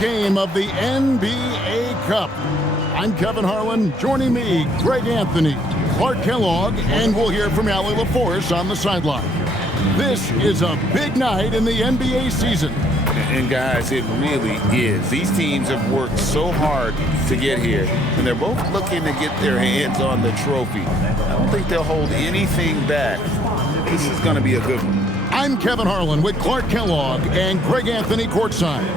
Game of the NBA Cup. I'm Kevin Harlan. Joining me, Greg Anthony, Clark Kellogg, and we'll hear from Allie LaForce on the sideline. This is a big night in the NBA season. And guys, it really is. These teams have worked so hard to get here, and they're both looking to get their hands on the trophy. I don't think they'll hold anything back. This is going to be a good one. I'm Kevin Harlan with Clark Kellogg and Greg Anthony courtside.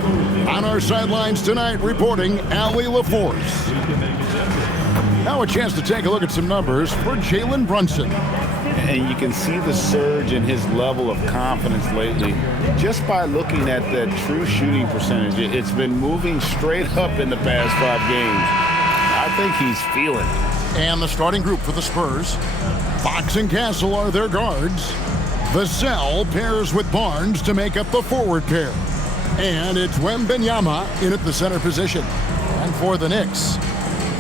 On our sidelines tonight, reporting Allie LaForce. Now a chance to take a look at some numbers for Jalen Brunson. And you can see the surge in his level of confidence lately just by looking at that true shooting percentage. It's been moving straight up in the past 5 games. I think he's feeling it. And the starting group for the Spurs. Fox and Castle are their guards. Vassell pairs with Barnes to make up the forward pair. And it's Wembanyama in at the center position. And for the Knicks,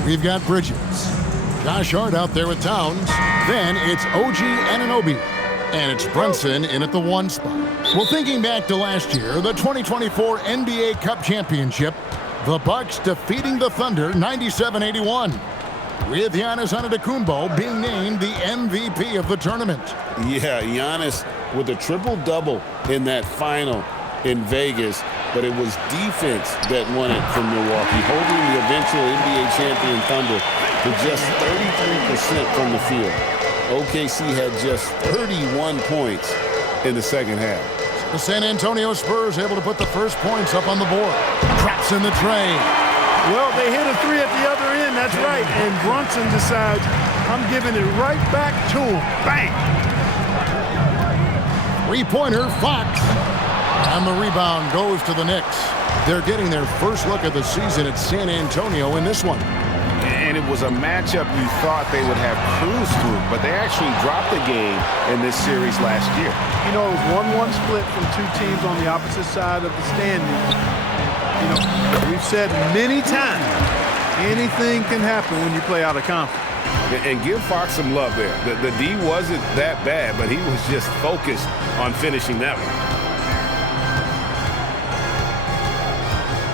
we've got Bridges. Josh Hart out there with Towns. Then it's OG Anunoby. And it's Brunson in at the 1 spot. Well, thinking back to last year, the 2024 NBA Cup Championship, the Bucks defeating the Thunder 97-81. With Giannis Antetokounmpo being named the MVP of the tournament. Yeah, Giannis with a triple-double in that final in Vegas, but it was defense that won it from Milwaukee, holding the eventual NBA champion Thunder to just 33% from the field. OKC had just 31 points in the second half. The San Antonio Spurs able to put the first points up on the board. Traps in the tray. Well, they hit a 3 at the other end, that's right. And Brunson decides, I'm giving it right back to him. Bang! Three-pointer, Fox. And the rebound goes to the Knicks. They're getting their first look of the season at San Antonio in this one. And it was a matchup you thought they would have cruised through, but they actually dropped the game in this series last year. You know, it was 1-1 split from 2 teams on the opposite side of the standings. You know, we've said many times, anything can happen when you play out of conference. And give Fox some love there. The D wasn't that bad, but he was just focused on finishing that one.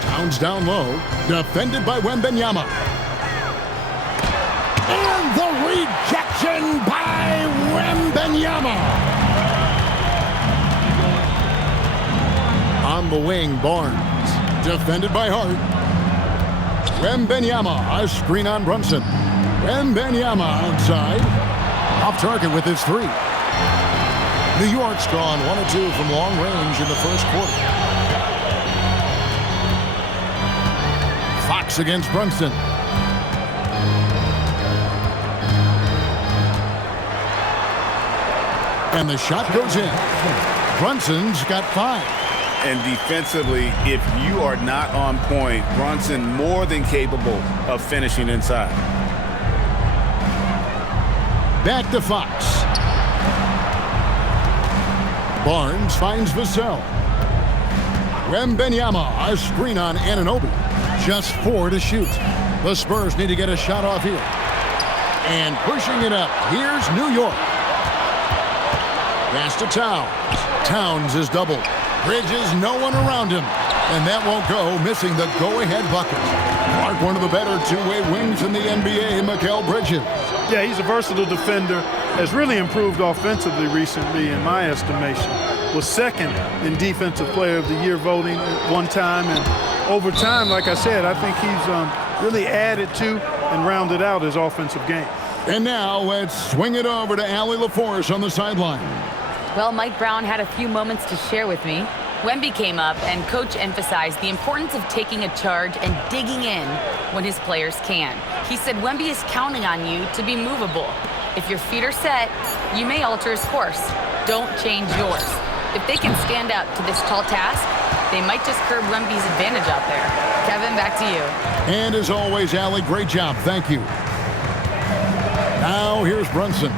Towns down low, defended by Wembanyama. And the rejection by Wembanyama. On the wing, Barnes. Defended by Hart. Wembanyama, a screen on Brunson. Wembanyama outside. Off target with his 3. New York's gone 1 of 2 from long range in the first quarter. Fox against Brunson. And the shot goes in. Brunson's got 5. And defensively, if you are not on point, Brunson more than capable of finishing inside. Back to Fox. Barnes finds Vassell. Wembanyama, a screen on Anunoby. Just 4 to shoot. The Spurs need to get a shot off here. And pushing it up, here's New York. Pass to Towns. Towns is doubled. Bridges, no one around him. And that won't go, missing the go-ahead bucket. Mark, one of the better two-way wings in the NBA, Mikal Bridges. Yeah, he's a versatile defender. Has really improved offensively recently, in my estimation. Was second in Defensive Player of the Year voting at one time. And over time, like I said, I think he's really added to and rounded out his offensive game. And now let's swing it over to Allie LaForce on the sideline. Well, Mike Brown had a few moments to share with me. Wemby came up, and Coach emphasized the importance of taking a charge and digging in when his players can. He said Wemby is counting on you to be movable. If your feet are set, you may alter his course. Don't change yours. If they can stand up to this tall task, they might just curb Wemby's advantage out there. Kevin, back to you. And as always, Allie, great job. Thank you. Now here's Brunson.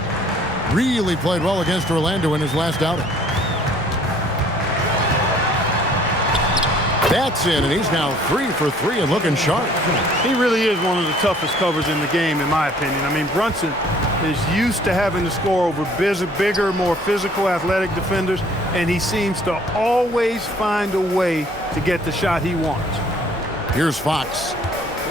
Really played well against Orlando in his last outing. That's in, and he's now 3 for 3 and looking sharp. He really is one of the toughest covers in the game, in my opinion. I mean, Brunson is used to having to score over bigger, more physical, athletic defenders, and he seems to always find a way to get the shot he wants. Here's Fox.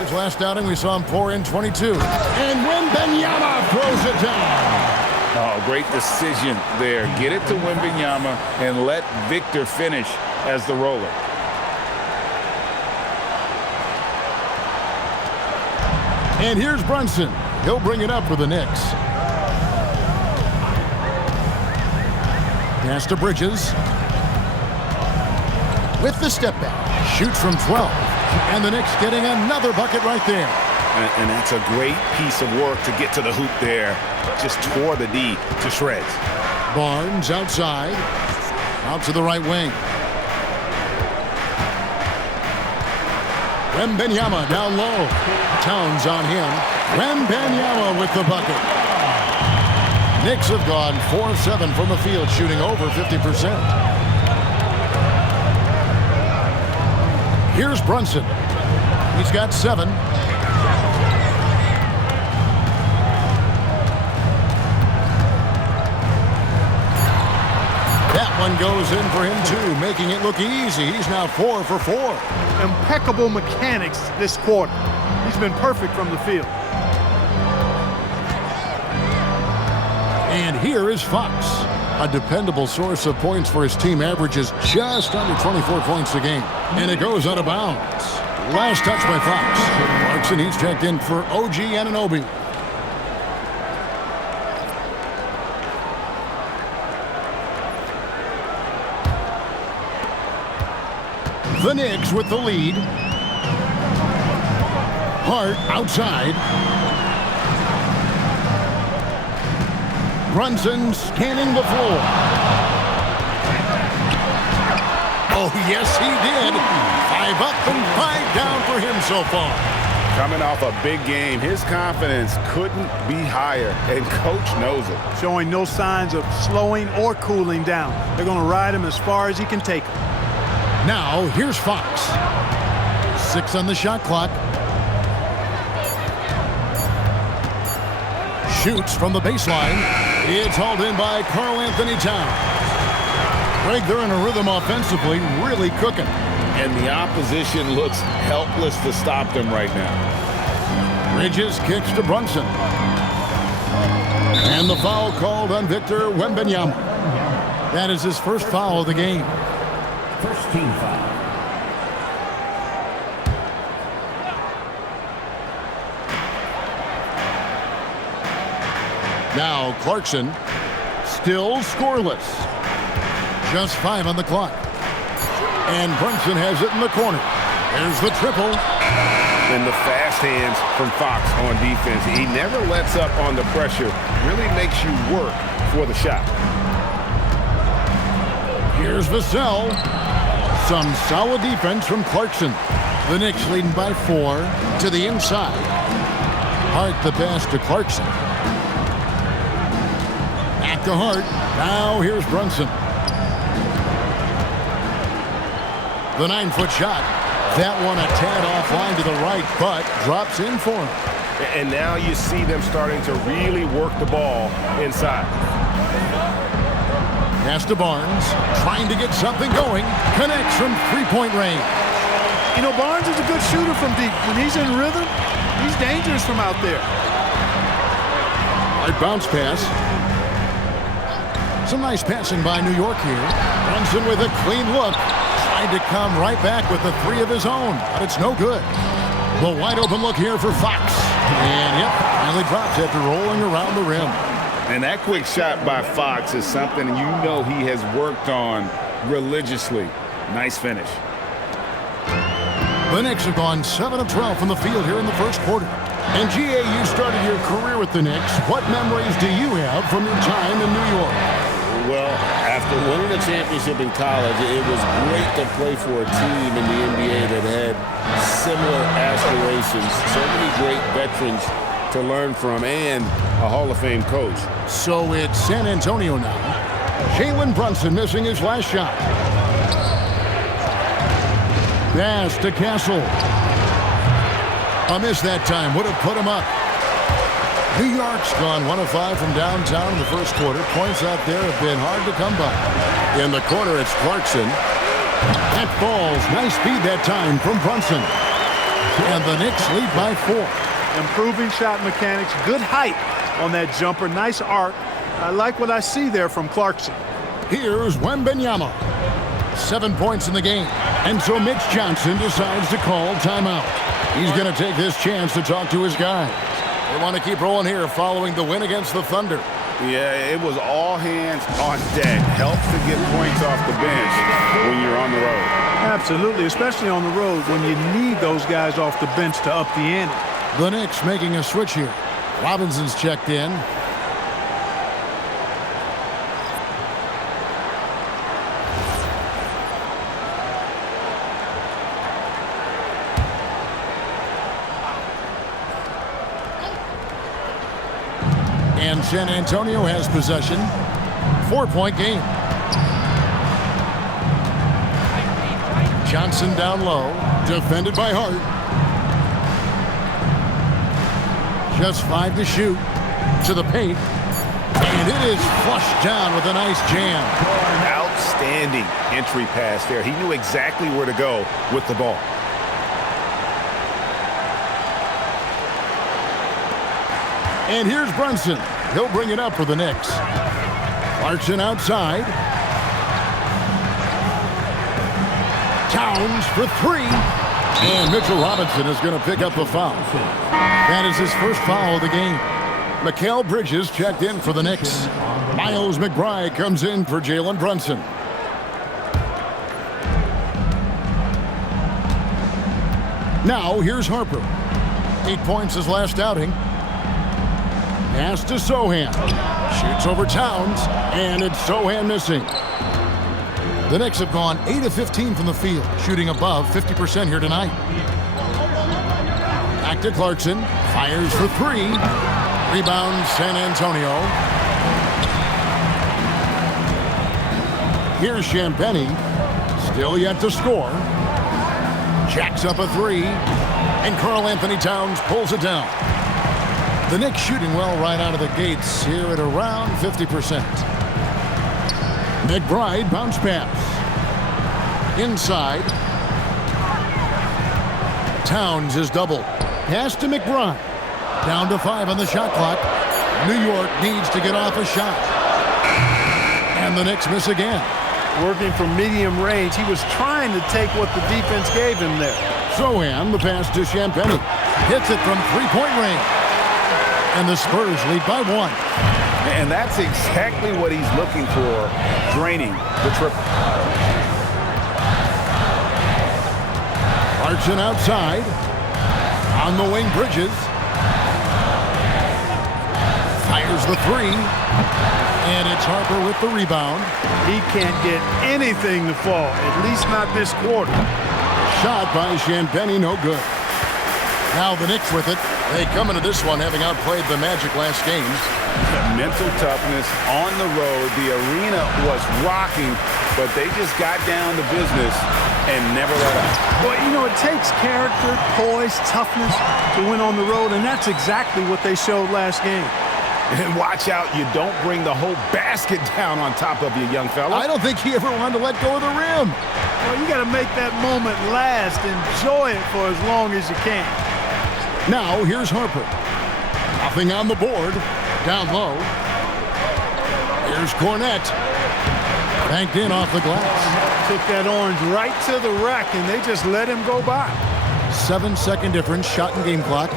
His last outing, we saw him pour in 22. And Wembanyama throws it down. Oh, great decision there. Get it to Wembanyama and let Victor finish as the roller. And here's Brunson. He'll bring it up for the Knicks. Pass to Bridges. With the step back. Shoots from 12. And the Knicks getting another bucket right there. And that's a great piece of work to get to the hoop there. Just tore the D to shreds. Barnes outside. Out to the right wing. Wembanyama down low. Towns on him. Wembanyama with the bucket. Knicks have gone 4 of 7 from the field, shooting over 50%. Here's Brunson. He's got 7. That one goes in for him, too, making it look easy. He's now 4 for 4. Impeccable mechanics this quarter. He's been perfect from the field. And here is Fox. A dependable source of points for his team, averages just under 24 points a game. And it goes out of bounds. Last touch by Fox. Clarkson, he's checked in for OG Anunoby. The Knicks with the lead. Hart outside. Brunson scanning the floor. Oh, yes, he did. 5 up and 5 down for him so far. Coming off a big game, his confidence couldn't be higher, and coach knows it. Showing no signs of slowing or cooling down. They're going to ride him as far as he can take him. Now, here's Fox. 6 on the shot clock. Shoots from the baseline. It's hauled in by Karl-Anthony Towns. Greg, they're in a rhythm offensively, really cooking. And the opposition looks helpless to stop them right now. Bridges kicks to Brunson. And the foul called on Victor Wembanyama. That is his first foul of the game. First team foul. Now Clarkson, still scoreless. Just 5 on the clock. And Brunson has it in the corner. There's the triple. And the fast hands from Fox on defense. He never lets up on the pressure. Really makes you work for the shot. Here's Vassell. Some solid defense from Clarkson. The Knicks leading by 4 to the inside. Hart the pass to Clarkson. Back to Hart. Now here's Brunson. The 9-foot shot. That one a tad offline to the right, but drops in for him. And now you see them starting to really work the ball inside. Pass to Barnes, trying to get something going. Connects from 3-point range. You know, Barnes is a good shooter from deep. When he's in rhythm, he's dangerous from out there. Hard bounce pass. Some nice passing by New York here. Brunson with a clean look. Tried to come right back with the 3 of his own, but it's no good. The wide open look here for Fox. And yep, finally drops after rolling around the rim. And that quick shot by Fox is something you know he has worked on religiously. Nice finish. The Knicks have gone 7 of 12 from the field here in the first quarter. And GA, you started your career with the Knicks. What memories do you have from your time in New York? Well, after winning a championship in college, it was great to play for a team in the NBA that had similar aspirations. So many great veterans to learn from, and a Hall of Fame coach. So it's San Antonio now. Jalen Brunson missing his last shot. Pass to Castle. A miss that time would have put him up. New York's gone 1 of 5 from downtown in the first quarter. Points out there have been hard to come by. In the corner, it's Clarkson. That falls. Nice speed that time from Brunson. And the Knicks lead by 4. Improving shot mechanics, good height on that jumper, nice arc. I like what I see there from Clarkson. Here's Wembanyama. 7 points in the game. And so Mitch Johnson decides to call timeout. He's going to take this chance to talk to his guys. They want to keep rolling here following the win against the Thunder. Yeah, it was all hands on deck. Helps to get points off the bench when you're on the road. Absolutely, especially on the road when you need those guys off the bench to up the ante. The Knicks making a switch here. Robinson's checked in. And San Antonio has possession. 4-point game. Johnson down low. Defended by Hart. Just 5 to shoot. To the paint. And it is flushed down with a nice jam. Outstanding entry pass there. He knew exactly where to go with the ball. And here's Brunson. He'll bring it up for the Knicks. Clarkson outside. Towns for 3. And Mitchell Robinson is going to pick up the foul. That is his first foul of the game. Mikal Bridges checked in for the Knicks. Miles McBride comes in for Jalen Brunson. Now here's Harper. 8 points his last outing. Pass to Sohan. Shoots over Towns, and it's Sohan missing. The Knicks have gone 8 of 15 from the field, shooting above 50% here tonight. Back to Clarkson. Fires for 3. Rebound San Antonio. Here's Champagnie. Still yet to score. Jacks up a 3. And Karl-Anthony Towns pulls it down. The Knicks shooting well right out of the gates here at around 50%. McBride bounce pass. Inside. Towns is doubled. Pass to McBride. Down to 5 on the shot clock. New York needs to get off a shot. And the Knicks miss again. Working from medium range, he was trying to take what the defense gave him there. Sohan, the pass to Champagnie. Hits it from 3-point range. And the Spurs lead by 1. And that's exactly what he's looking for, draining the triple. Clarkson outside. On the wing, Bridges. Fires the 3. And it's Harper with the rebound. He can't get anything to fall, at least not this quarter. Shot by Champagnie, no good. Now the Knicks with it. They come into this one having outplayed the Magic last games. Mental toughness on the road. The arena was rocking, but they just got down to business and never let up. Well, you know, it takes character, poise, toughness to win on the road, and that's exactly what they showed last game. And watch out, you don't bring the whole basket down on top of you, young fella. I don't think he ever wanted to let go of the rim. Well, you got to make that moment last. Enjoy it for as long as you can. Now, here's Harper. Nothing on the board. Down low. Here's Cornette. Banked in off the glass. Took that orange right to the rack, and they just let him go by. 7-second difference, shot and game clock.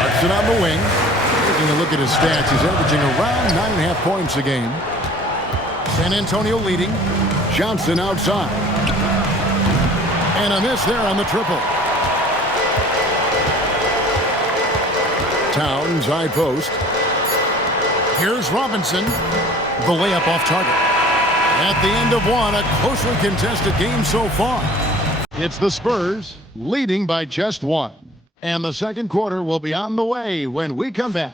Clarkson on the wing. Taking a look at his stats, he's averaging around 9.5 points a game. San Antonio leading. Johnson outside. And a miss there on the triple. Towns, high post. Here's Robinson. The layup off target. At the end of one, a closely contested game so far. It's the Spurs leading by just 1. And the second quarter will be on the way when we come back.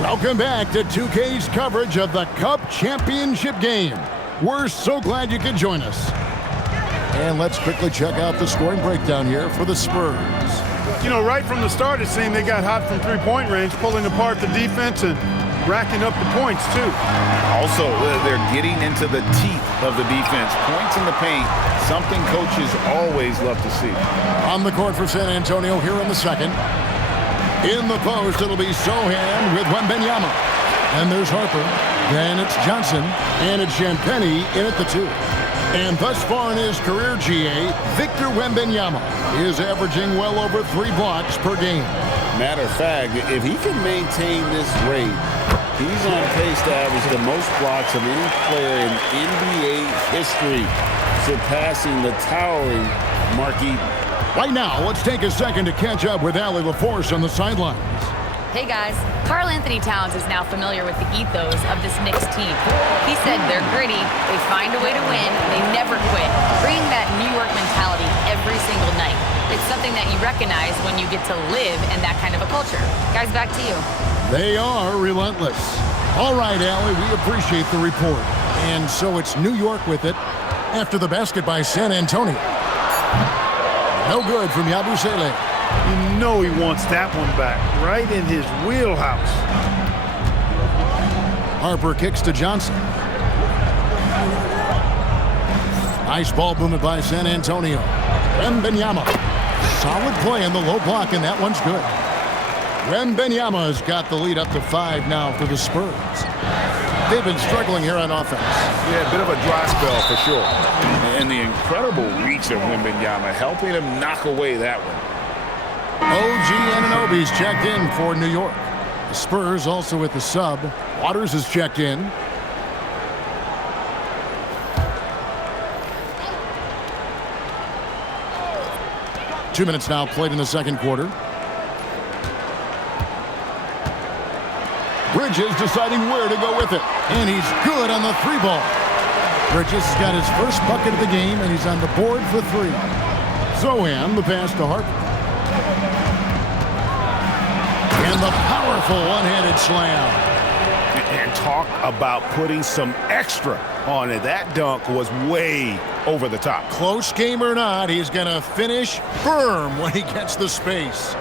Welcome back to 2K's coverage of the Cup Championship game. We're so glad you could join us. And let's quickly check out the scoring breakdown here for the Spurs. You know, right from the start, it seemed they got hot from three-point range, pulling apart the defense and racking up the points, too. Also, they're getting into the teeth of the defense. Points in the paint, something coaches always love to see. On the court for San Antonio here in the second. In the post, it'll be Sohan with Wembanyama. And there's Harper. Then it's Johnson. And it's Champagnie in at the 2. And thus far in his career, GA, Victor Wembanyama is averaging well over 3 blocks per game. Matter of fact, if he can maintain this rate, he's on pace to average the most blocks of any player in NBA history, surpassing the towering Marquis. Right now, let's take a second to catch up with Allie LaForce on the sidelines. Hey guys, Karl-Anthony Towns is now familiar with the ethos of this Knicks team. He said they're gritty, they find a way to win, they never quit, bringing that New York mentality every single night. It's something that you recognize when you get to live in that kind of a culture. Guys, back to you. They are relentless. All right, Allie, we appreciate the report. And so it's New York with it after the basket by San Antonio. No good from Yabusele. You know he wants that one back, right in his wheelhouse. Harper kicks to Johnson. Nice ball movement by San Antonio. Wembanyama. Solid play in the low block, and that one's good. Wembanyama has got the lead up to 5 now for the Spurs. They've been struggling here on offense. Yeah, a bit of a dry spell for sure. And the incredible reach of Wembanyama, helping him knock away that one. OG Anunoby's checked in for New York. The Spurs also with the sub. Waters is checked in. Two minutes now played in the second quarter. Bridges deciding where to go with it. And he's good on the 3 ball. Bridges has got his first bucket of the game, and he's on the board for 3. Sohan, the pass to Harper. And the powerful one-handed slam. And talk about putting some extra on it. That dunk was way over the top. Close game or not, he's going to finish firm when he gets the space.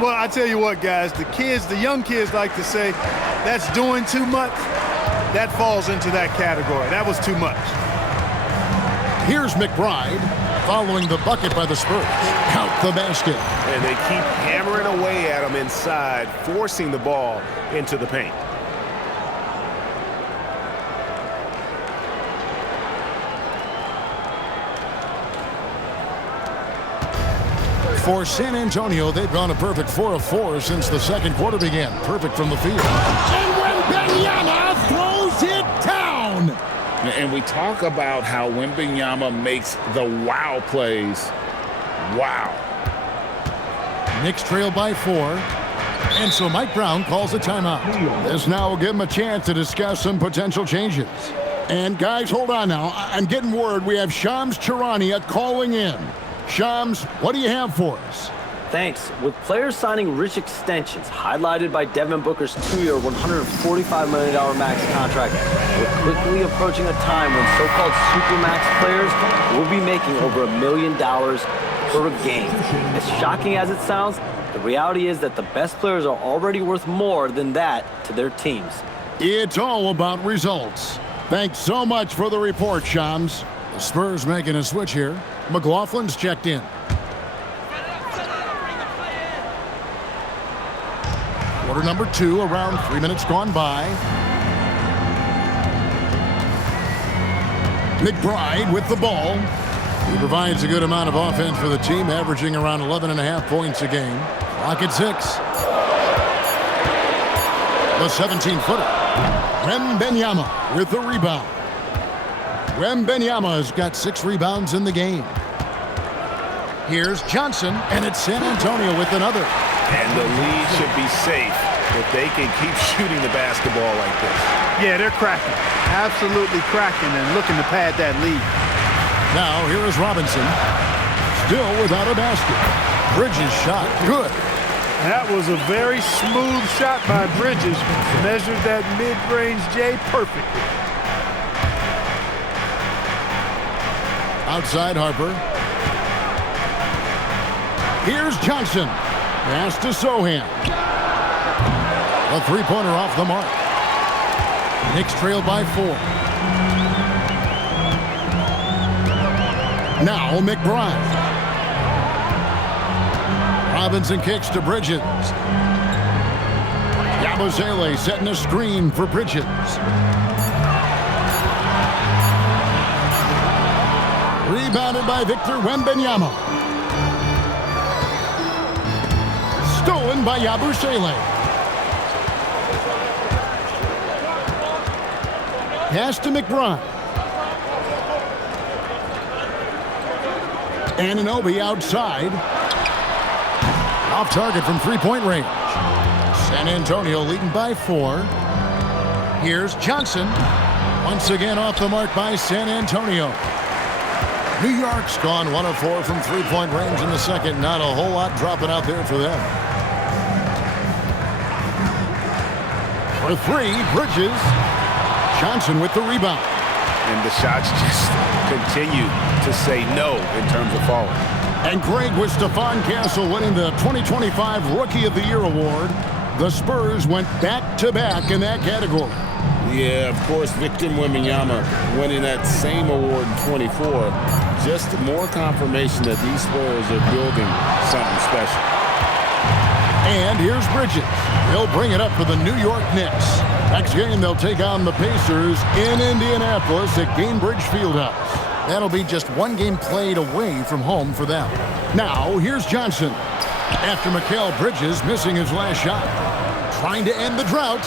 Well, I tell you what, guys, the young kids like to say, that's doing too much. That falls into that category. That was too much. Here's McBride following the bucket by the Spurs. Count the basket. And they keep hammering away at him inside, forcing the ball into the paint. For San Antonio, they've gone a perfect 4 of 4 since the second quarter began. Perfect from the field. And Wembanyama throws it down. And we talk about how Wembanyama makes the wow plays. Wow. Knicks trail by 4. And so Mike Brown calls a timeout. This now will give him a chance to discuss some potential changes. And guys, hold on now. I'm getting word we have Shams Charania calling in. Shams, what do you have for us? Thanks. With players signing rich extensions, highlighted by Devin Booker's 2-year, $145 million max contract, we're quickly approaching a time when so-called supermax players will be making over $1 million per game. As shocking as it sounds, the reality is that the best players are already worth more than that to their teams. It's all about results. Thanks so much for the report, Shams. The Spurs making a switch here. McLaughlin's checked in. Quarter number 2, around 3 minutes gone by. McBride with the ball. He provides a good amount of offense for the team, averaging around 11.5 points a game. Clock at 6. The 17-footer. Wembanyama with the rebound. Wembanyama has got 6 rebounds in the game. Here's Johnson, and it's San Antonio with another. And the lead should be safe if they can keep shooting the basketball like this. Yeah, they're cracking. Absolutely cracking and looking to pad that lead. Now here is Robinson. Still without a basket. Bridges shot. Good. That was a very smooth shot by Bridges. Measured that mid-range J perfectly. Outside Harper. Here's Johnson. Pass to Sohan. A three-pointer off the mark. Knicks trail by 4. Now McBride. Robinson kicks to Bridges. Yabusele setting a screen for Bridges. Rebounded by Victor Wembanyama. Stolen by Yabusele. Pass to McBride. Anunoby outside. Off target from three-point range. San Antonio leading by 4. Here's Johnson. Once again off the mark by San Antonio. New York's gone 1 of 4 from three-point range in the second. Not a whole lot dropping out there for them. For 3, Bridges. Johnson with the rebound. And the shots just continue to say no in terms of falling. And Greg, with Stephon Castle winning the 2025 Rookie of the Year award, the Spurs went back-to-back in that category. Yeah, of course, Victor Wembanyama winning that same award in 24. Just more confirmation that these Spurs are building something special. And here's Bridges. He'll bring it up for the New York Knicks. Next game, they'll take on the Pacers in Indianapolis at Gainbridge Fieldhouse. That'll be just one game played away from home for them. Now, here's Johnson. After Mikal Bridges missing his last shot. Trying to end the drought.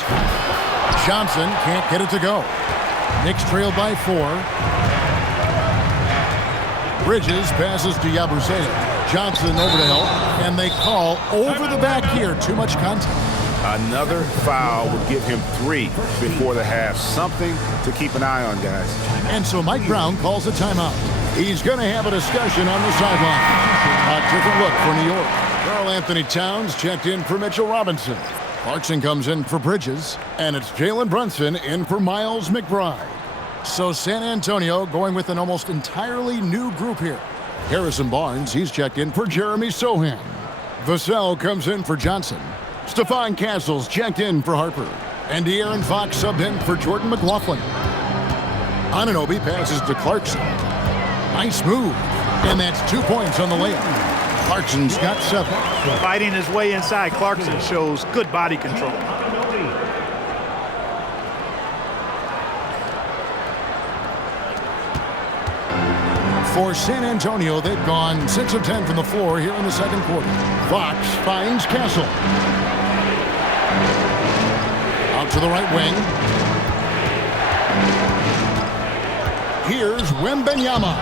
Johnson can't get it to go. Knicks trailed by 4. Bridges passes to Yabusele. Johnson over to help, and they call over the back here. Too much contact. Another foul would give him 3 before the half. Something to keep an eye on, guys. And so Mike Brown calls a timeout. He's going to have a discussion on the sideline. A different look for New York. Karl-Anthony Towns checked in for Mitchell Robinson. Clarkson comes in for Bridges, and it's Jalen Brunson in for Miles McBride. So San Antonio going with an almost entirely new group here. Harrison Barnes, he's checked in for Jeremy Sohan. Vassell comes in for Johnson. Stephon Castle's checked in for Harper. And De'Aaron Fox subbed in for Jordan McLaughlin. Anunoby passes to Clarkson. Nice move. And that's 2 points on the layup. Clarkson's got 7. Fighting his way inside, Clarkson shows good body control. For San Antonio, they've gone 6 of 10 from the floor here in the second quarter. Fox finds Castle. Out to the right wing. Here's Wembanyama.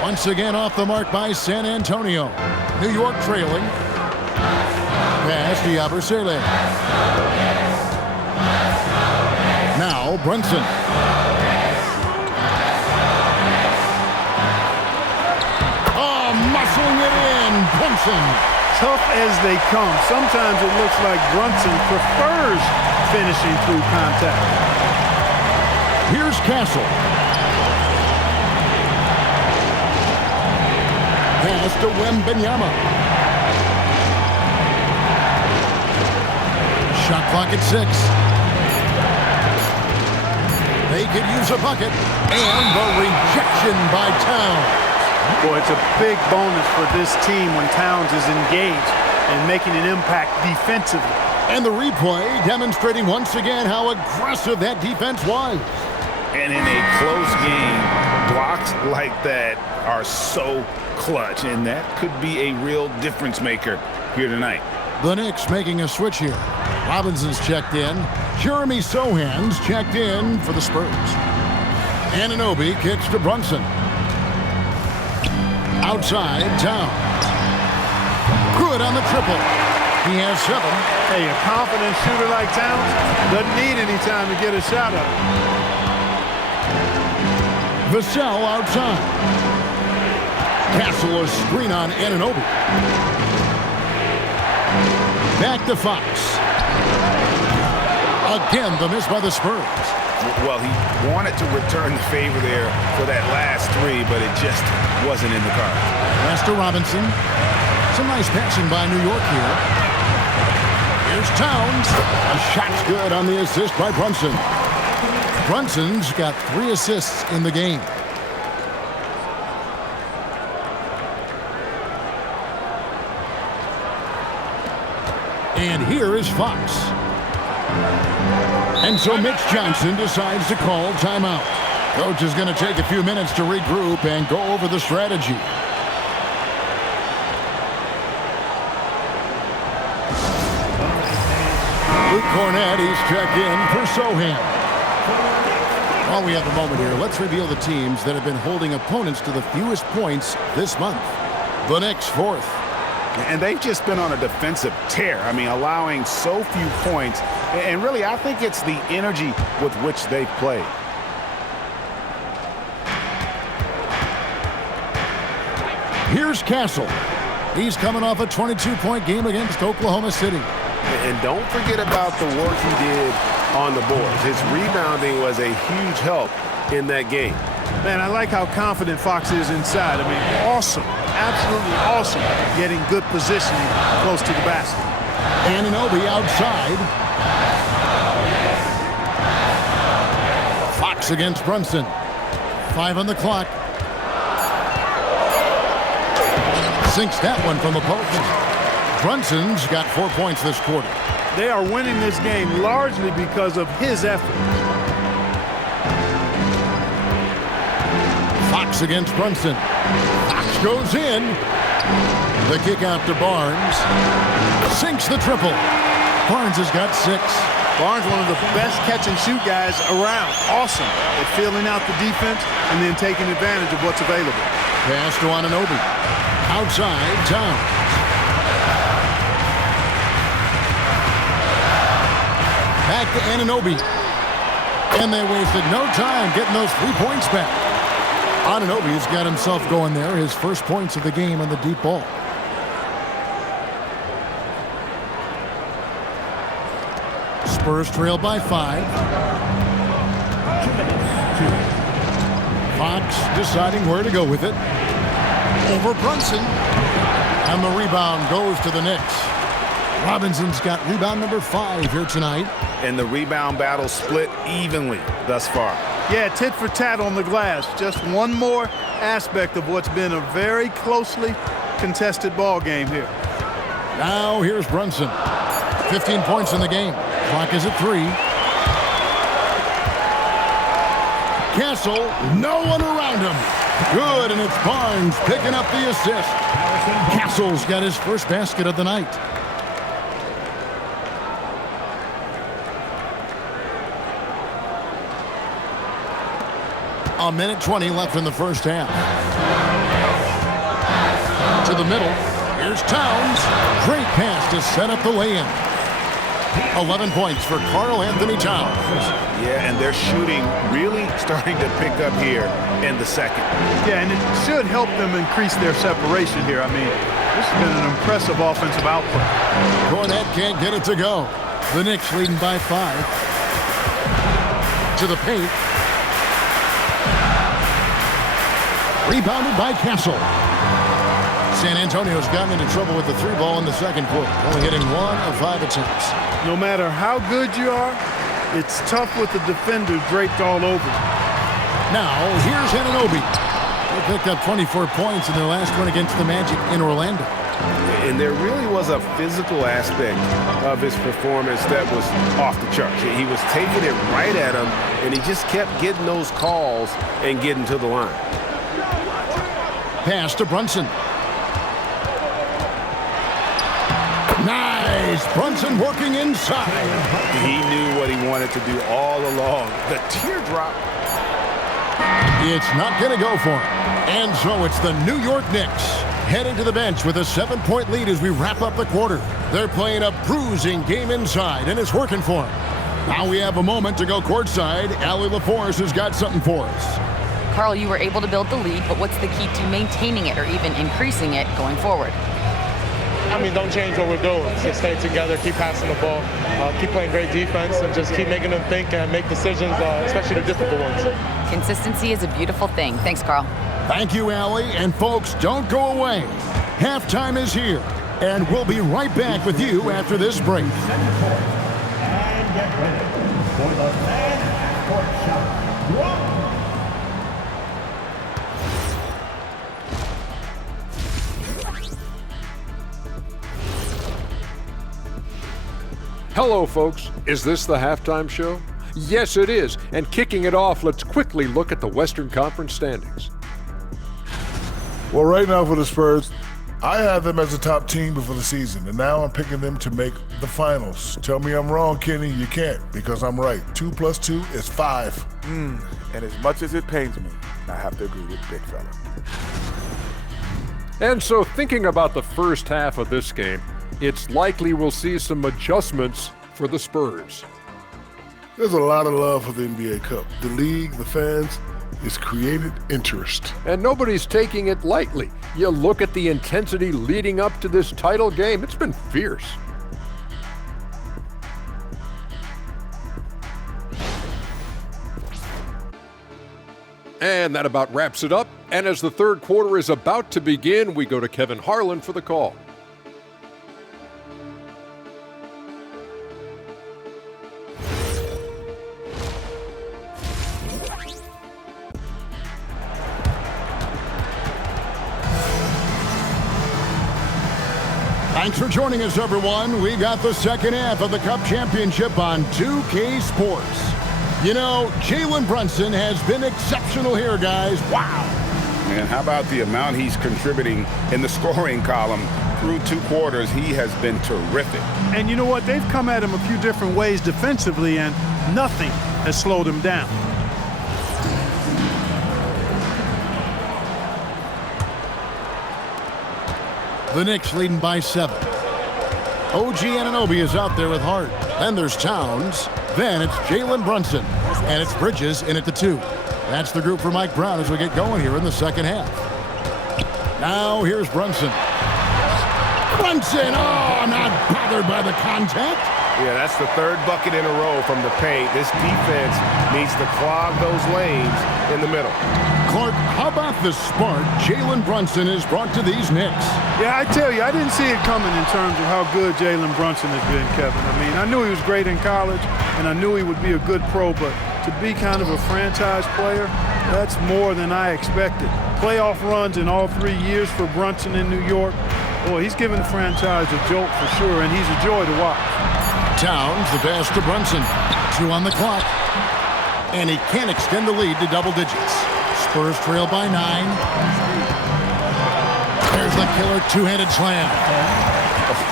Once again off the mark by San Antonio. New York trailing. Pass to Yabusele. Now Brunson. Muscling it in, Brunson. Tough as they come. Sometimes it looks like Brunson prefers finishing through contact. Here's Castle. Pass to Wembanyama. Shot clock at 6. They could use a bucket. And the rejection by Towns. Boy, it's a big bonus for this team when Towns is engaged and making an impact defensively. And the replay demonstrating once again how aggressive that defense was. And in a close game, blocks like that are so clutch, and that could be a real difference maker here tonight. The Knicks making a switch here. Robinson's checked in. Jeremy Sohan's checked in for the Spurs. Anunoby kicks to Brunson. Outside, Towns. Good on the triple. He has 7. Hey, a confident shooter like Towns doesn't need any time to get a shot up. Vassell outside. Castle a screen on Anunoby. Back to Fox. Again, the miss by the Spurs. Well, he wanted to return the favor there for that last three, but it just wasn't in the cards. Pass to Robinson. Some nice passing by New York here. Here's Towns. A shot's good on the assist by Brunson. Brunson's got 3 assists in the game. And here is Fox. And so Mitch Johnson decides to call timeout. Coach is going to take a few minutes to regroup and go over the strategy. Luke Cornett, he's checked in for Sohan. While we have a moment here, let's reveal the teams that have been holding opponents to the fewest points this month. The Knicks, 4th. And they've just been on a defensive tear. I mean, allowing so few points. And really, I think it's the energy with which they've played. Here's Castle. He's coming off a 22-point game against Oklahoma City. And don't forget about the work he did on the boards. His rebounding was a huge help in that game. Man, I like how confident Fox is inside. I mean, awesome. Absolutely awesome. Getting good positioning close to the basket. Anunoby outside. Fox against Brunson. 5 on the clock. Sinks that one from the post. Brunson's got 4 points this quarter. They are winning this game largely because of his effort. Fox against Brunson. Fox goes in. The kick out to Barnes. Sinks the triple. Barnes has got 6. Barnes, one of the best catch-and-shoot guys around. Awesome at filling out the defense and then taking advantage of what's available. Pass to Anunoby. Outside, Towns. Back to Anunoby. And they wasted no time getting those 3 points back. Anunoby's got himself going there. His first points of the game on the deep ball. Spurs trail by 5. Fox deciding where to go with it. Over Brunson. And the rebound goes to the Knicks. Robinson's got rebound number 5 here tonight. And the rebound battle split evenly thus far. Yeah, tit for tat on the glass. Just one more aspect of what's been a very closely contested ball game here. Now here's Brunson. 15 points in the game. Clock is at 3. Castle, no one around him. Good, and it's Barnes picking up the assist. Castle's got his first basket of the night. A minute 20 left in the first half. To the middle. Here's Towns. Great pass to set up the lay-in. 11 points for Karl-Anthony Towns. Yeah, and their shooting really starting to pick up here in the second. Yeah, and it should help them increase their separation here. I mean, this has been an impressive offensive output. Cornett can't get it to go. The Knicks leading by 5. To the paint. Rebounded by Castle. San Antonio's gotten into trouble with the 3 ball in the second quarter, only hitting 1 of 5 attempts. No matter how good you are, it's tough with the defender draped all over. Now, here's Anunoby. They picked up 24 points in their last one against the Magic in Orlando. And there really was a physical aspect of his performance that was off the charts. He was taking it right at him, and he just kept getting those calls and getting to the line. Pass to Brunson. Nice. Brunson working inside. He knew what he wanted to do all along. The teardrop. It's not going to go for him. And so it's the New York Knicks heading to the bench with a 7-point lead as we wrap up the quarter. They're playing a bruising game inside, and it's working for them. Now we have a moment to go courtside. Allie LaForce has got something for us. Karl, you were able to build the lead, but what's the key to maintaining it or even increasing it going forward? I mean, don't change what we're doing. Just stay together, keep passing the ball. keep playing great defense, and just keep making them think and make decisions, especially the difficult ones. Consistency is a beautiful thing. Thanks, Karl. Thank you, Allie. And folks, don't go away. Halftime is here, and we'll be right back with you after this break. And get ready for the fan half-court shot. Drop. Hello, folks. Is this the halftime show? Yes, it is. And kicking it off, let's quickly look at the Western Conference standings. Well, right now for the Spurs, I had them as a top team before the season, and now I'm picking them to make the finals. Tell me I'm wrong, Kenny. You can't, because I'm right. 2 + 2 is 5. And as much as it pains me, I have to agree with Big Fella. And so thinking about the first half of this game, it's likely we'll see some adjustments for the Spurs. There's a lot of love for the NBA Cup. The league, the fans, it's created interest. And nobody's taking it lightly. You look at the intensity leading up to this title game, it's been fierce. And that about wraps it up. And as the third quarter is about to begin, we go to Kevin Harlan for the call. Thanks for joining us, everyone. We got the second half of the Cup Championship on 2K Sports. You know, Jalen Brunson has been exceptional here, guys. Wow. And how about the amount he's contributing in the scoring column through 2 quarters? He has been terrific. And you know what? They've come at him a few different ways defensively, and nothing has slowed him down. The Knicks leading by 7. OG Anunoby is out there with Hart. Then there's Towns. Then it's Jalen Brunson. And it's Bridges in at the 2. That's the group for Mike Brown as we get going here in the second half. Now here's Brunson. Brunson! Oh, not bothered by the contact. Yeah, that's the third bucket in a row from the paint. This defense needs to clog those lanes in the middle. Clark, how about the spark Jalen Brunson has brought to these Knicks? Yeah, I tell you, I didn't see it coming in terms of how good Jalen Brunson has been, Kevin. I mean, I knew he was great in college, and I knew he would be a good pro, but to be kind of a franchise player, that's more than I expected. Playoff runs in all 3 years for Brunson in New York. Boy, he's given the franchise a jolt for sure, and he's a joy to watch. Towns, the pass to Brunson. 2 on the clock. And he can't extend the lead to double digits. Spurs trail by 9. There's the killer two-handed slam.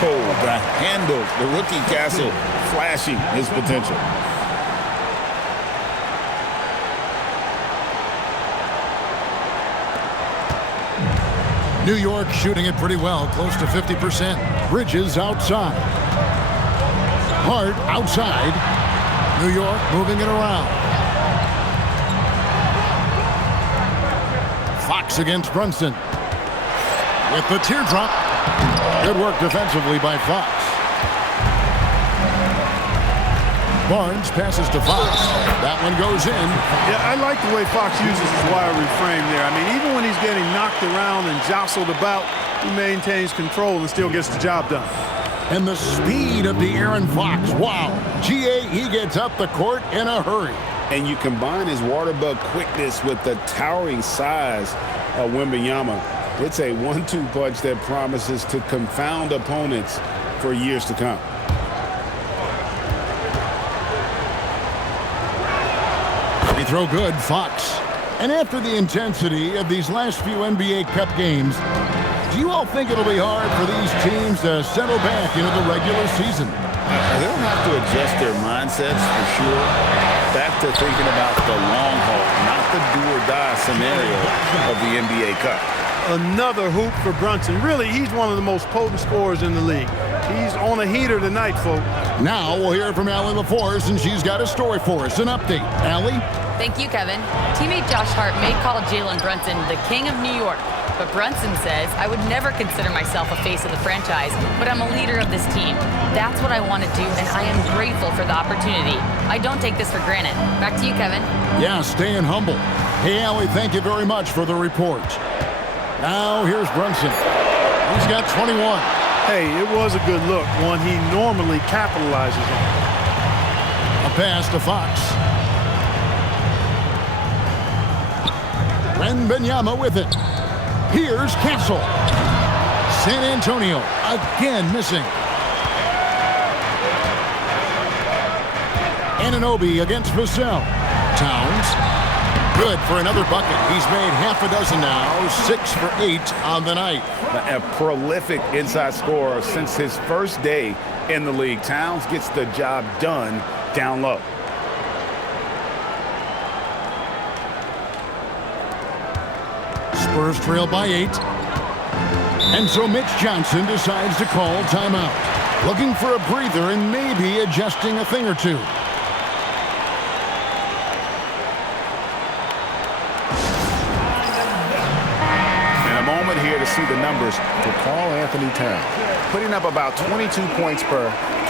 Oh, the handle. The rookie Castle flashing his potential. New York shooting it pretty well, close to 50%. Bridges outside. Hart outside. New York moving it around. Fox against Brunson. With the teardrop. Good work defensively by Fox. Barnes passes to Fox. That one goes in. Yeah, I like the way Fox uses his wiry frame there. I mean, even when he's getting knocked around and jostled about, he maintains control and still gets the job done. And the speed of De'Aaron Fox. Wow. GA, he gets up the court in a hurry. And you combine his water bug quickness with the towering size of Wembanyama. It's a 1-2 punch that promises to confound opponents for years to come. He throw good, Fox. And after the intensity of these last few NBA Cup games, do you all think it'll be hard for these teams to settle back into the regular season? They'll have to adjust their mindsets for sure. Back to thinking about the long haul, not the do-or-die scenario of the NBA Cup. Another hoop for Brunson. Really, he's one of the most potent scorers in the league. He's on a heater tonight, folks. Now we'll hear from Allie LaForce, and she's got a story for us. An update. Allie? Thank you, Kevin. Teammate Josh Hart may call Jalen Brunson the king of New York, But Brunson says, I would never consider myself a face of the franchise, but I'm a leader of this team. That's what I want to do, and I am grateful for the opportunity. I don't take this for granted. Back to you, Kevin. Yeah, staying humble. Hey, Allie, thank you very much for the report. Now, here's Brunson. He's got 21. Hey, it was a good look, one he normally capitalizes on. A pass to Fox. Wembanyama with it. Here's Castle. San Antonio again missing. Anunoby against Vassell. Towns. Good for another bucket. He's made half a dozen now, 6 for 8 on the night. A prolific inside scorer since his first day in the league. Towns gets the job done down low. Spurs trail by 8. And so Mitch Johnson decides to call timeout. Looking for a breather and maybe adjusting a thing or two. Here to see the numbers for Karl-Anthony Towns. Putting up about 22 points per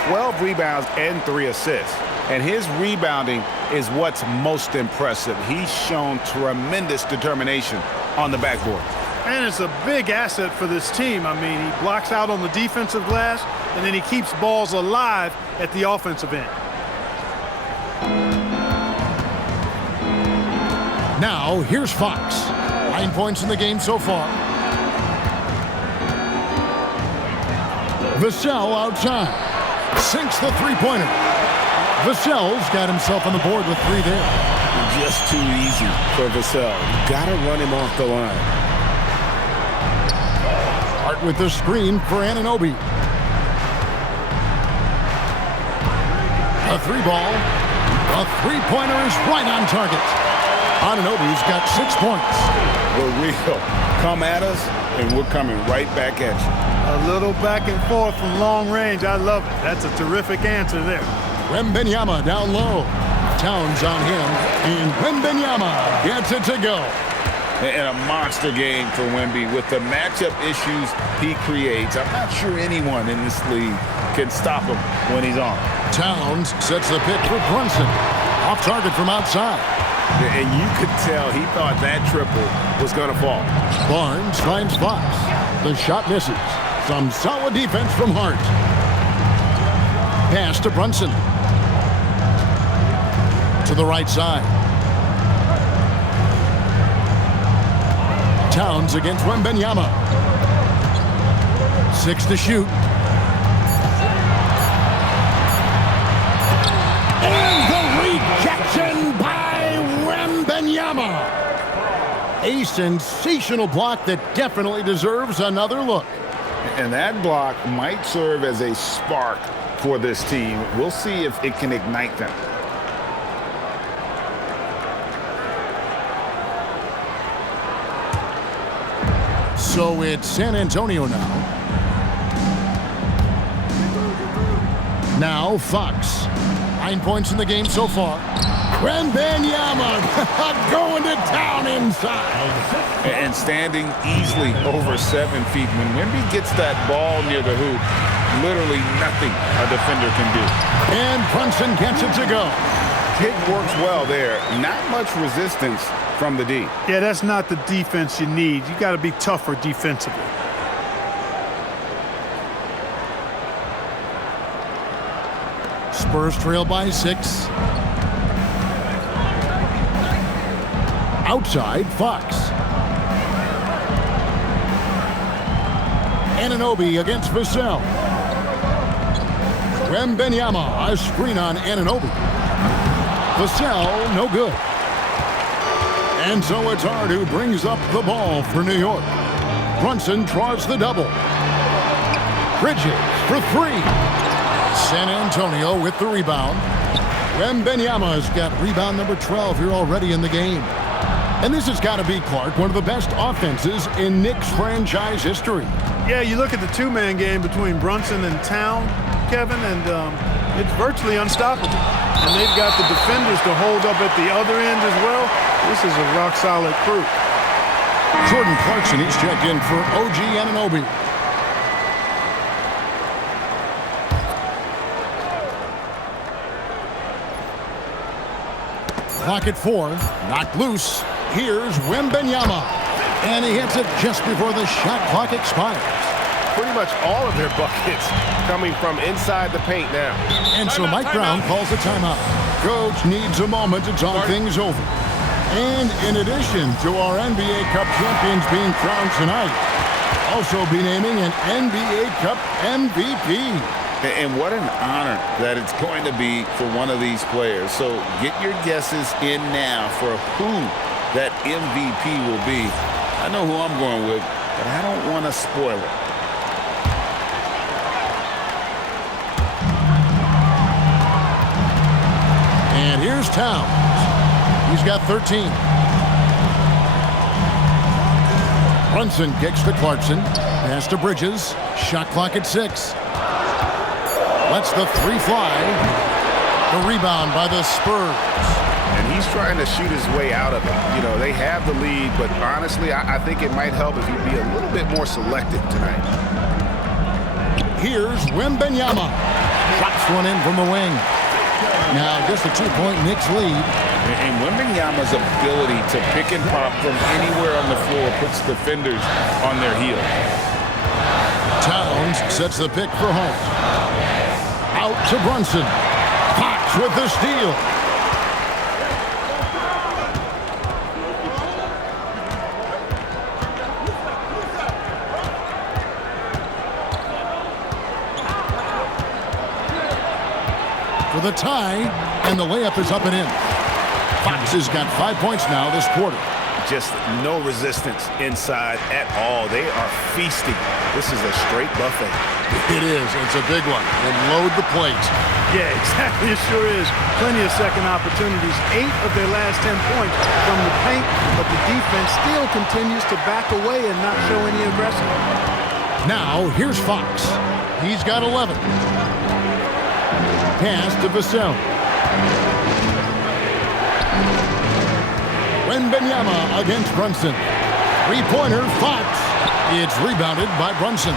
12 rebounds and 3 assists. And his rebounding is what's most impressive. He's shown tremendous determination on the backboard. And it's a big asset for this team. I mean, he blocks out on the defensive glass, and then he keeps balls alive at the offensive end. Now, here's Fox. 9 points in the game so far. Vassell outside. Sinks the three-pointer. Vassell's got himself on the board with 3 there. Just too easy for Vassell. Gotta run him off the line. Hart with the screen for Anunoby. A 3-ball. A 3-pointer is right on target. Anunoby's got 6 points. We're real. Come at us, and we're coming right back at you. A little back and forth from long range. I love it. That's a terrific answer there. Wembanyama down low. Towns on him, and Wembanyama gets it to go. And a monster game for Wemby with the matchup issues he creates. I'm not sure anyone in this league can stop him when he's on. Towns sets the pick for Brunson. Off target from outside. And you could tell he thought that triple was going to fall. Barnes finds Fox. The shot misses. Some solid defense from Hart. Pass to Brunson. To the right side. Towns against Wembanyama. 6 to shoot. And the rejection by Wembanyama. A sensational block that definitely deserves another look. And that block might serve as a spark for this team. We'll see if it can ignite them. So it's San Antonio now. Now Fox. 9 points in the game so far. Wembanyama going to town inside. And standing easily over 7 feet. When Wemby gets that ball near the hoop, literally nothing a defender can do. And Brunson gets it to go. Kick works well there. Not much resistance from the D. Yeah, that's not the defense you need. You got to be tougher defensively. Spurs trail by 6. Outside, Fox. Anunoby against Vassell. Wembanyama, a screen on Anunoby. Vassell, no good. And so it's Hart who brings up the ball for New York. Brunson draws the double. Bridges for 3. San Antonio with the rebound. Wembanyama's got rebound number 12 here already in the game. And this has got to be, Clark, one of the best offenses in Knicks franchise history. Yeah, you look at the two-man game between Brunson and Towns, Kevin, and it's virtually unstoppable. And they've got the defenders to hold up at the other end as well. This is a rock-solid crew. Jordan Clarkson, he's checked in for OG Anunoby. Clock at 4, knocked loose. Here's Wembanyama, and he hits it just before the shot clock expires. Pretty much all of their buckets coming from inside the paint now. And so Mike Brown calls a timeout. Coach needs a moment to talk things over. And in addition to our NBA Cup champions being crowned tonight, also be naming an NBA Cup MVP. And what an honor that it's going to be for one of these players. So get your guesses in now for who that MVP will be. I know who I'm going with, but I don't want to spoil it. And here's Towns. He's got 13. Brunson kicks to Clarkson. Pass to Bridges. Shot clock at 6. Lets the 3 fly. The rebound by the Spurs. And he's trying to shoot his way out of it. You know, they have the lead, but honestly, I think it might help if he'd be a little bit more selective tonight. Here's Wembanyama. Drops one in from the wing. Now just a 2-point Knicks lead. And Wembanyama's ability to pick and pop from anywhere on the floor puts defenders on their heels. Towns sets the pick for Holt. Out to Brunson. Fox with the steal. For the tie, and the layup is up and in. Fox has got 5 points now this quarter. Just no resistance inside at all. They are feasting. This is a straight buffet. It is. It's a big one. And load the plate. Yeah, exactly. It sure is. Plenty of second opportunities. 8 of their last 10 points from the paint, but the defense still continues to back away and not show any aggression. Now, here's Fox. He's got 11. Pass to Vassell. Wembanyama against Brunson. 3-pointer, Fox. It's rebounded by Brunson.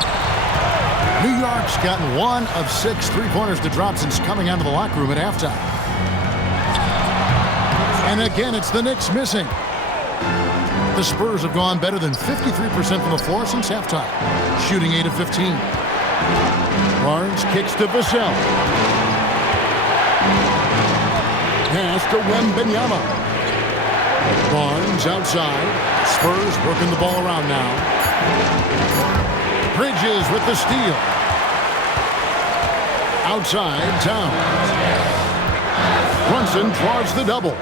New York's gotten 1 of 6 3-pointers to drop since coming out of the locker room at halftime. And again, it's the Knicks missing. The Spurs have gone better than 53% from the floor since halftime, shooting 8 of 15. Barnes kicks to Vassell. Pass to Wembanyama. Barnes outside. Spurs working the ball around now. Bridges with the steal. Outside, Towns. Brunson draws the double.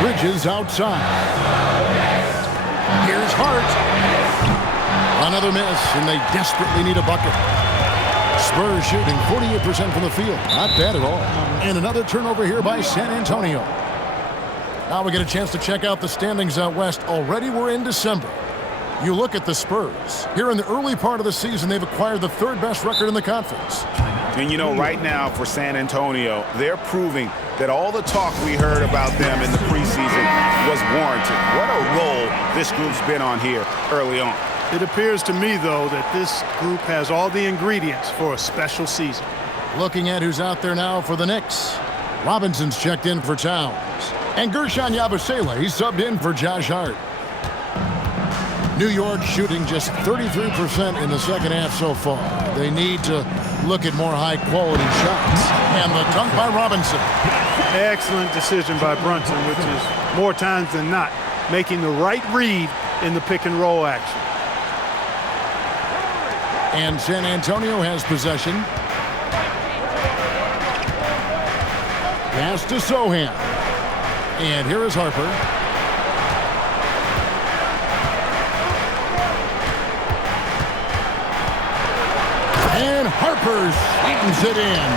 Bridges outside. Here's Hart. Another miss, and they desperately need a bucket. Spurs shooting 48% from the field. Not bad at all. And another turnover here by San Antonio. Now we get a chance to check out the standings out west. Already we're in December. You look at the Spurs. Here in the early part of the season, they've acquired the 3rd best record in the conference. And you know, right now for San Antonio, they're proving that all the talk we heard about them in the preseason was warranted. What a role this group's been on here early on. It appears to me, though, that this group has all the ingredients for a special season. Looking at who's out there now for the Knicks. Robinson's checked in for Towns. And Gershon Yabusele subbed in for Josh Hart. New York shooting just 33% in the second half so far. They need to look at more high-quality shots. And the dunk by Robinson. Excellent decision by Brunson, which is more times than not making the right read in the pick-and-roll action. And San Antonio has possession. Pass to Sohan. And here is Harper. And Harper slams it in.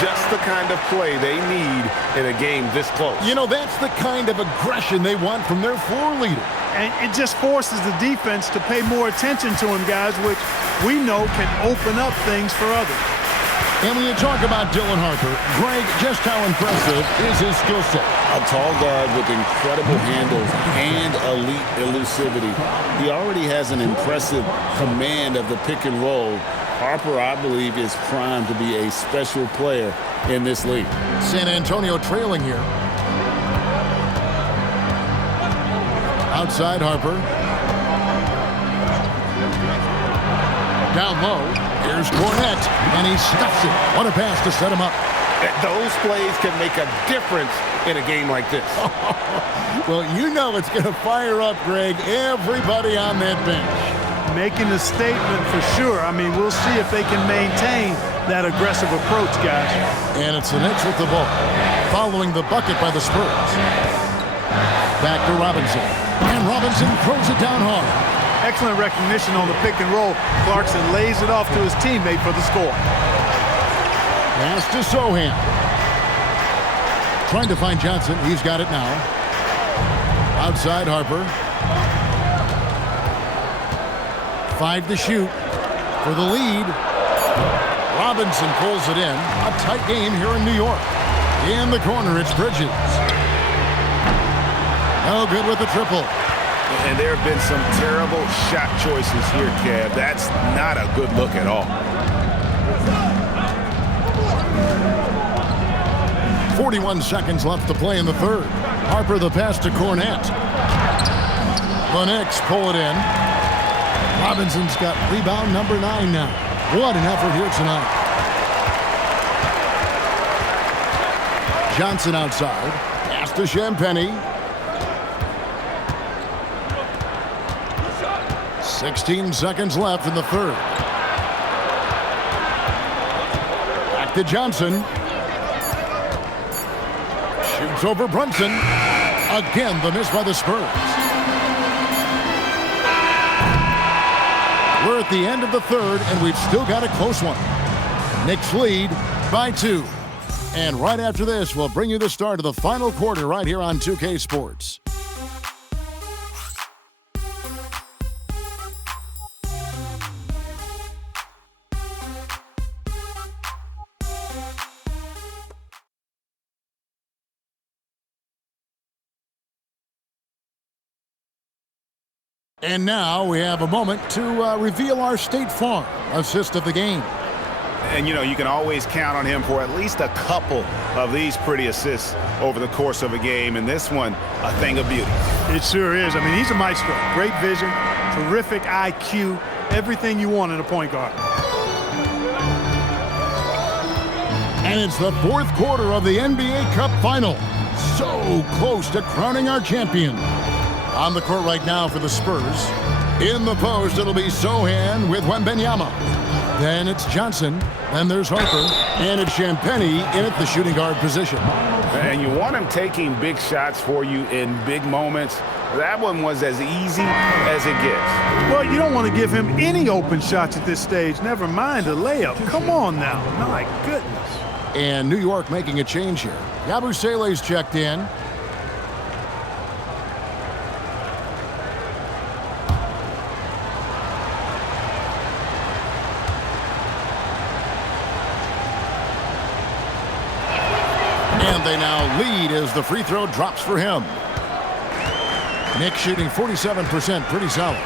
Just the kind of play they need in a game this close. You know, that's the kind of aggression they want from their floor leader. And it just forces the defense to pay more attention to him, guys, which we know can open up things for others. And when you talk about Dylan Harper, Greg, just how impressive is his skill set? A tall guard with incredible handles and elite elusivity. He already has an impressive command of the pick and roll. Harper, I believe, is primed to be a special player in this league. San Antonio trailing here. Outside Harper. Down low. Here's Cornette, and he stuffs it. What a pass to set him up. Those plays can make a difference in a game like this. Well, you know it's going to fire up, Greg, everybody on that bench. Making a statement for sure. I mean, we'll see if they can maintain that aggressive approach, guys. And it's the Knicks with the ball, following the bucket by the Spurs. Back to Robinson. And Robinson throws it down hard. Excellent recognition on the pick and roll. Clarkson lays it off to his teammate for the score. Pass to Sohan. Trying to find Johnson. He's got it now. Outside Harper. 5 to shoot for the lead. Robinson pulls it in. A tight game here in New York. In the corner, it's Bridges. No good with the triple. And there have been some terrible shot choices here, Kev. That's not a good look at all. 41 seconds left to play in the third. Harper the pass to Cornette. The Knicks pull it in. Robinson's got rebound number 9 now. What an effort here tonight. Johnson outside. Pass to Champagnie. 16 seconds left in the third. Back to Johnson. Shoots over Brunson. Again, the miss by the Spurs. We're at the end of the third, and we've still got a close one. Knicks lead by 2. And right after this, we'll bring you the start of the final quarter right here on 2K Sports. And now we have a moment to reveal our State Farm assist of the game. And, you know, you can always count on him for at least a couple of these pretty assists over the course of a game. And this one, a thing of beauty. It sure is. I mean, he's a maestro. Great vision, terrific IQ, everything you want in a point guard. And it's the fourth quarter of the NBA Cup Final. So close to crowning our champion. On the court right now for the Spurs. In the post, it'll be Sohan with Wembanyama. Then it's Johnson. Then there's Harper. And it's Champagnie in at the shooting guard position. And you want him taking big shots for you in big moments. That one was as easy as it gets. Well, you don't want to give him any open shots at this stage. Never mind a layup. Come on now. My goodness. And New York making a change here. Yabusele's checked in. And they now lead as the free throw drops for him. Knicks shooting 47%, pretty solid.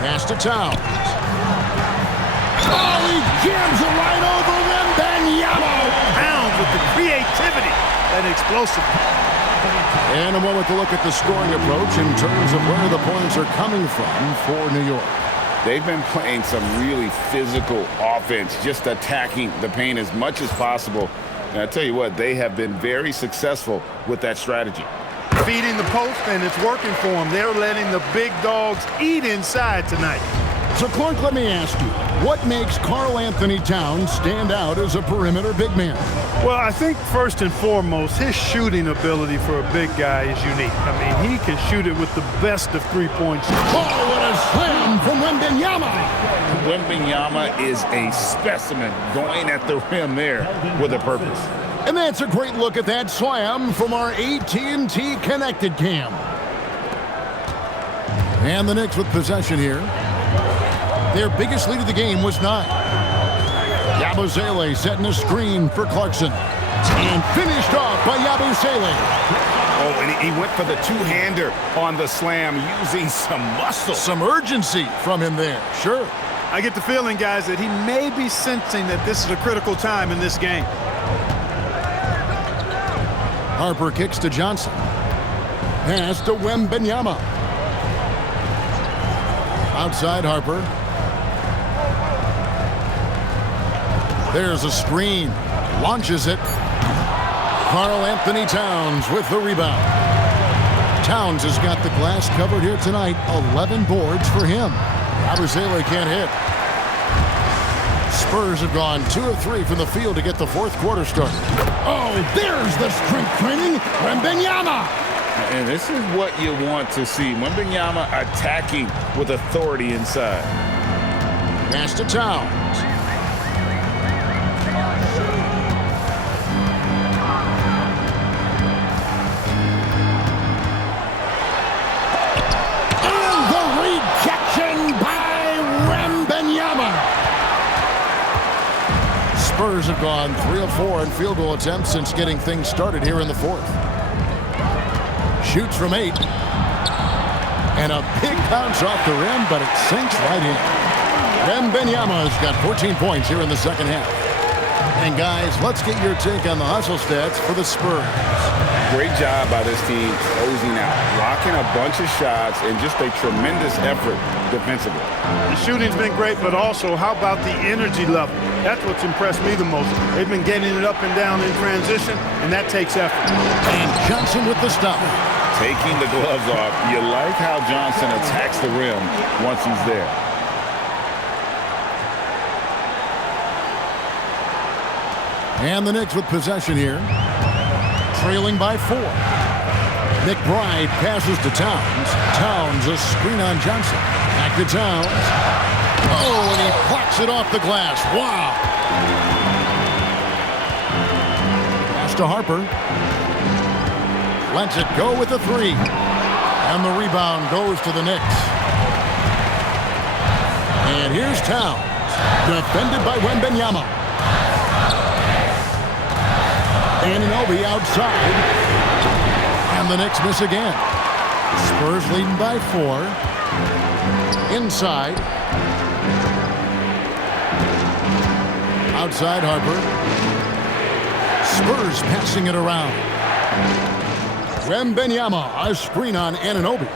Pass to Towns. Oh, he jams it right over Wembanyama. Towns with the creativity and explosiveness. And a moment to look at the scoring approach in terms of where the points are coming from for New York. They've been playing some really physical offense, just attacking the paint as much as possible. And I tell you what, they have been very successful with that strategy. Feeding the post, and it's working for them. They're letting the big dogs eat inside tonight. So, Clark, let me ask you, what makes Karl-Anthony Towns stand out as a perimeter big man? Well, I think first and foremost, his shooting ability for a big guy is unique. I mean, he can shoot it with the best of three-point shooting. Oh, what a slam from Wembanyama! Wembanyama is a specimen going at the rim there with a purpose. And that's a great look at that slam from our AT&T Connected Cam. And the Knicks with possession here. Their biggest lead of the game was 9. Yabusele setting a screen for Clarkson. And finished off by Yabusele. Oh, and he went for the two-hander on the slam using some muscle. Some urgency from him there, sure. I get the feeling, guys, that he may be sensing that this is a critical time in this game. Harper kicks to Johnson. Pass to Wembanyama. Outside Harper. There's a screen. Launches it. Karl-Anthony Towns with the rebound. Towns has got the glass covered here tonight. 11 boards for him. Yabusele can't hit. Spurs have gone 2 of 3 from the field to get the fourth quarter started. Oh, there's the strength training. Wembanyama. And this is what you want to see. Wembanyama attacking with authority inside. Pass to Towns. Spurs have gone 3 of 4 in field goal attempts since getting things started here in the fourth. Shoots from 8. And a big bounce off the rim, but it sinks right in. Wembanyama has got 14 points here in the second half. And guys, let's get your take on the hustle stats for the Spurs. Great job by this team closing out, blocking a bunch of shots, and just a tremendous effort defensively. The shooting's been great, but also how about the energy level? That's what's impressed me the most. They've been getting it up and down in transition, and that takes effort. And Johnson with the stop. Taking the gloves off. You like how Johnson attacks the rim once he's there. And the Knicks with possession here. Trailing by 4. McBride passes to Towns. Towns a screen on Johnson. Back to Towns. Oh, and he plucks it off the glass. Wow. Pass to Harper. Lets it go with a 3. And the rebound goes to the Knicks. And here's Towns. Defended by Wembanyama. Anunoby outside. And the Knicks miss again. Spurs leading by 4. Inside. Outside Harper. Spurs passing it around. Wembanyama, a screen on Anunoby.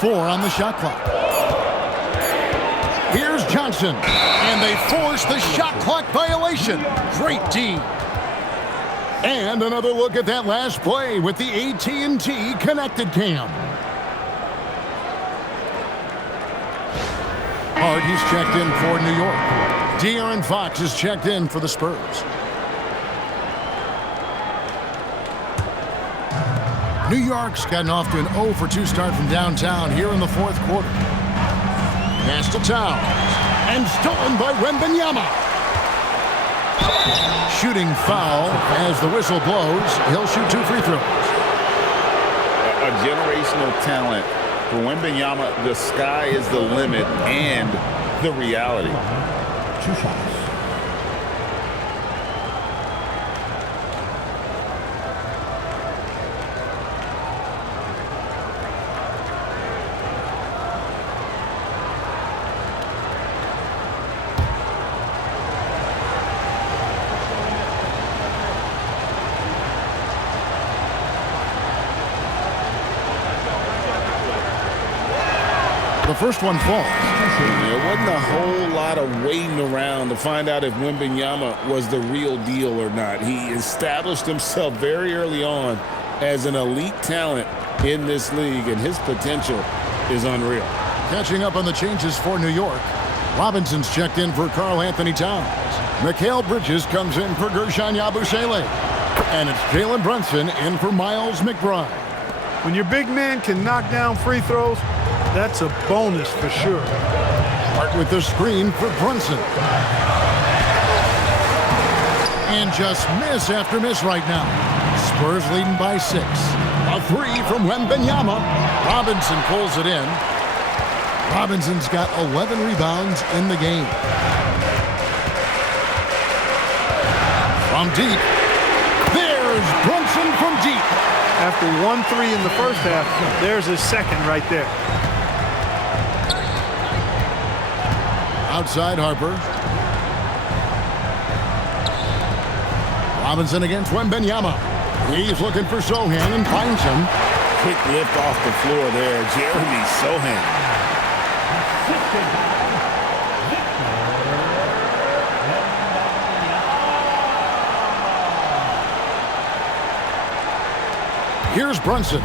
4 on the shot clock. Here's Johnson. And they force the shot clock violation. Great team. And another look at that last play with the AT&T Connected Cam. Hart, he's checked in for New York. De'Aaron Fox is checked in for the Spurs. New York's gotten off to an 0 for 2 start from downtown here in the fourth quarter. Pass to Towns. And stolen by Wembanyama. Shooting foul as the whistle blows. He'll shoot 2 free throws. A generational talent. For Wembanyama, the sky is the limit and the reality. 2 shots. The first one falls. There wasn't a whole lot of waiting around to find out if Wembanyama was the real deal or not. He established himself very early on as an elite talent in this league, and his potential is unreal. Catching up on the changes for New York. Robinson's checked in for Karl-Anthony Towns. Mikal Bridges comes in for Gershon Yabusele. And it's Jalen Brunson in for Miles McBride. When your big man can knock down free throws, that's a bonus for sure. Hart with the screen for Brunson. And just miss after miss right now. Spurs leading by 6. A 3 from Wembanyama. Robinson pulls it in. Robinson's got 11 rebounds in the game. From deep, there's Brunson from deep. After 1-3 in the first half, there's his second right there. Outside Harper. Robinson against Wembanyama. He's looking for Sohan and finds him. Quick lift off the floor there. Jeremy Sohan. Here's Brunson.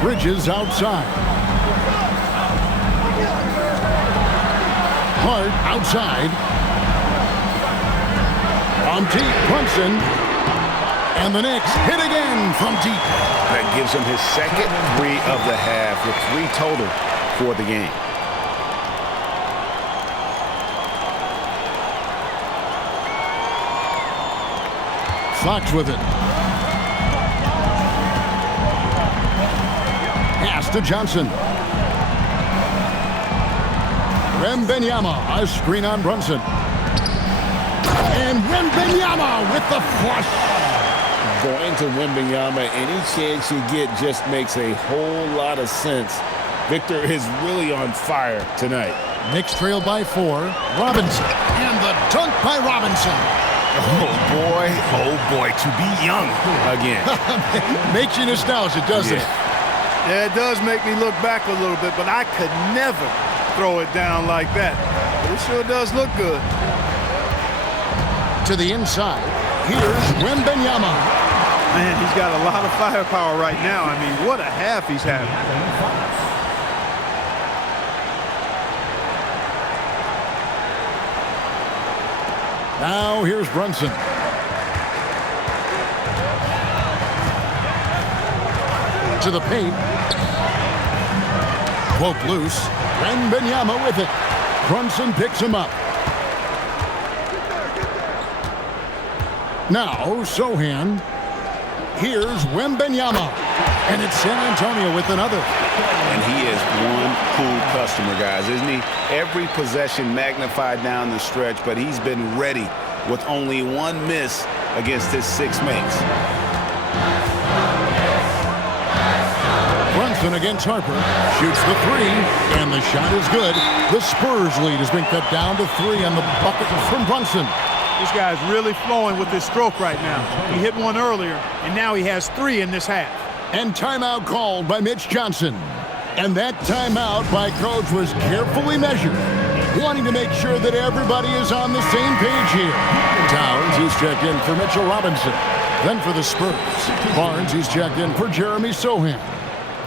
Bridges outside. Hart outside. From deep, Brunson. And the Knicks hit again from deep. That gives him his second three of the half with 3 total for the game. Fox with it. Pass to Johnson. Wembanyama, a screen on Brunson. And Wembanyama with the flush. Going to Wembanyama, any chance you get just makes a whole lot of sense. Victor is really on fire tonight. Knicks trailed by 4. Robinson. And the dunk by Robinson. Oh boy, to be young again. Makes you nostalgic, doesn't it? Yeah, it does make me look back a little bit, but I could never throw it down like that. But it sure does look good. To the inside, here's Wembanyama. Man, he's got a lot of firepower right now. I mean, what a half he's having. Now here's Brunson. To the paint. Poke loose. Wembanyama with it. Brunson picks him up. Now Sohan. Here's Wembanyama. And it's San Antonio with another. And he is one cool customer, guys, isn't he? Every possession magnified down the stretch, but he's been ready with only 1 miss against his 6 mates. Brunson against Harper. Shoots the 3, and the shot is good. The Spurs lead has been cut down to 3 on the bucket from Brunson. This guy's really flowing with his stroke right now. He hit one earlier, and now he has 3 in this half. And timeout called by Mitch Johnson. And that timeout by Coach was carefully measured, wanting to make sure that everybody is on the same page here. Towns, he's checked in for Mitchell Robinson. Then for the Spurs, Barnes, he's checked in for Jeremy Sohan.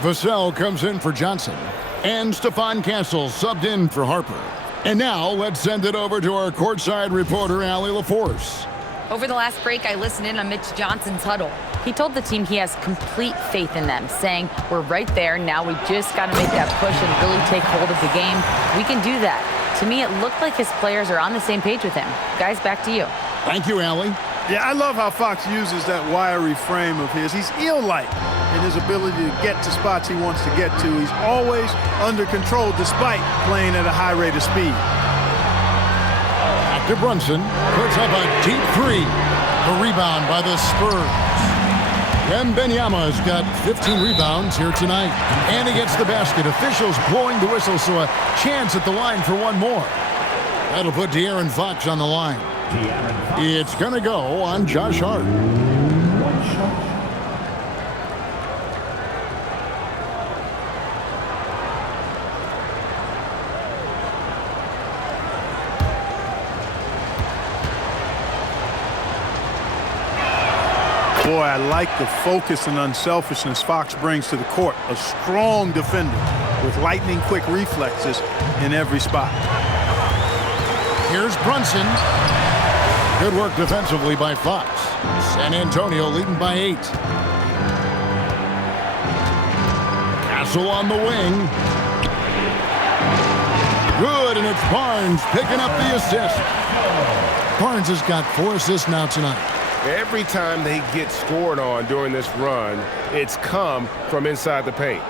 Vassell comes in for Johnson. And Stephon Castle subbed in for Harper. And now let's send it over to our courtside reporter, Allie LaForce. Over the last break, I listened in on Mitch Johnson's huddle. He told the team he has complete faith in them, saying, we're right there, now we just got to make that push and really take hold of the game. We can do that. To me, it looked like his players are on the same page with him. Guys, back to you. Thank you, Allie. Yeah, I love how Fox uses that wiry frame of his. He's eel-like in his ability to get to spots he wants to get to. He's always under control despite playing at a high rate of speed. Back to Brunson. Puts up a deep 3. The rebound by the Spurs. Wembanyama has got 15 rebounds here tonight. And he gets the basket. Officials blowing the whistle, so a chance at the line for one more. That'll put De'Aaron Fox on the line. It's going to go on Josh Hart. Boy, I like the focus and unselfishness Fox brings to the court. A strong defender with lightning-quick reflexes in every spot. Here's Brunson. Good work defensively by Fox. San Antonio leading by 8. Castle on the wing. Good, and it's Barnes picking up the assist. Barnes has got 4 assists now tonight. Every time they get scored on during this run, it's come from inside the paint.